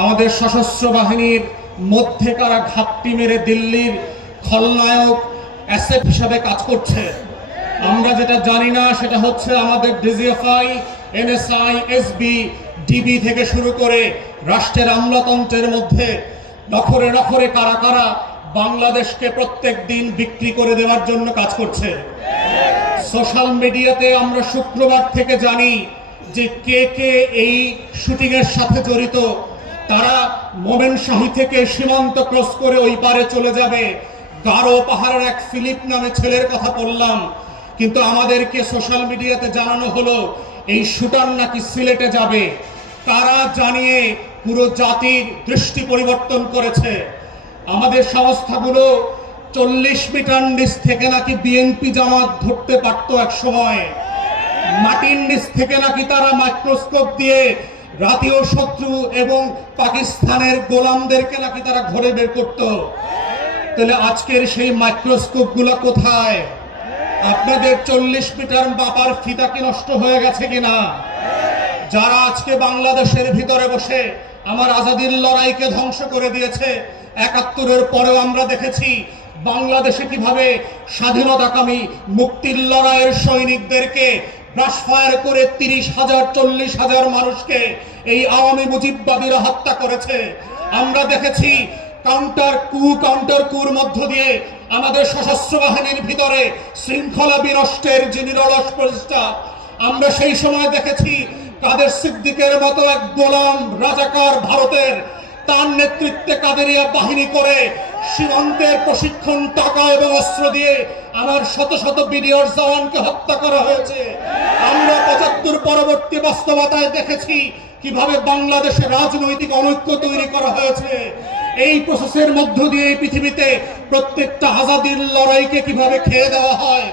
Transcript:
আমাদের সশস্ত্র বাহিনীর মধ্যে কারা ঘাপটি মেরে দিল্লির খলনায়ক অ্যাসেট হিসাবে কাজ করছে। আমরা যেটা জানি না সেটা হচ্ছে আমাদের ডিজিএফআই, এনএসআই, এসবি, ডিবি থেকে শুরু করে রাষ্ট্রের আমলাতন্ত্রের মধ্যে নখরে নখরে কারা কারা বাংলাদেশকে প্রত্যেক দিন বিক্রি করে দেওয়ার জন্য কাজ করছে। সোশ্যাল মিডিয়াতে আমরা শুক্রবার থেকে জানি যে কে কে এই শুটিংয়ের সাথে জড়িত। তারা মোমেনশাহী থেকে সীমান্ত ক্রস করে ওই পারে চলে যাবে। গারো পাহাড়ের এক ফিলিপ নামে ছেলের কথা বললাম, কিন্তু আমাদেরকে সোশ্যাল মিডিয়াতে জানানো হলো এই শুটার নাকি সিলেটে যাবে। তারা জানিয়ে পুরো জাতির দৃষ্টি পরিবর্তন করেছে। আমাদের সংস্থাগুলো 40 মিটার নিচ থেকে নাকি বিএনপি জামাত ধরতে পারত এক সময়। মাটির নিচ থেকে নাকি তারা মাইক্রোস্কোপ দিয়ে জাতীয় শত্রু এবং পাকিস্তানের গোলামদেরকে নাকি তারা ঘরে বের করত। তাহলে আজকের সেই মাইক্রোস্কোপ গুলো কোথায়? আপনাদের 40 মিটার মাপার ফিতা কি নষ্ট হয়ে গেছে কিনা? যারা আজকে বাংলাদেশের ভিতরে বসে আমার আজাদির লড়াইকে ধ্বংস করে দিয়েছে, ৭১-এর পরেও আমরা দেখেছি বাংলাদেশে কিভাবে স্বাধীনতাকামী মুক্তির লড়াইয়ের সৈনিকদেরকে ব্রাশ ফায়ার করে ৩০,০০০ ৪০,০০০ মানুষকে এই আওয়ামী মুজিববাদীরা হত্যা করেছে। আমরা দেখেছি কাউন্টার কুর মধ্য দিয়ে আমাদের সশস্ত্র বাহিনীর ভিতরে শৃঙ্খলা বিনষ্টের যে নিরলস প্রচেষ্টা। আমরা সেই সময় দেখেছি কাদের সিদ্দিকের মতো এক গোলাম রাজাকার ভারতের, তার নেতৃত্বে কাদেরিয়া বাহিনী করে সীমান্তের প্রশিক্ষণ, টাকা এবং অস্ত্র দিয়ে আমার শত শত বিডিআর জওয়ানকে হত্যা করা হয়েছে। আমরা ৭৫ পরবর্তী বাস্তবতায় দেখেছি কিভাবে বাংলাদেশে রাজনৈতিক অনৈক্য তৈরি করা হয়েছে। এই প্রসেসের মধ্য দিয়ে এই পৃথিবীতে প্রত্যেকটা আজাদির লড়াইকে কিভাবে খেয়ে দেওয়া হয়।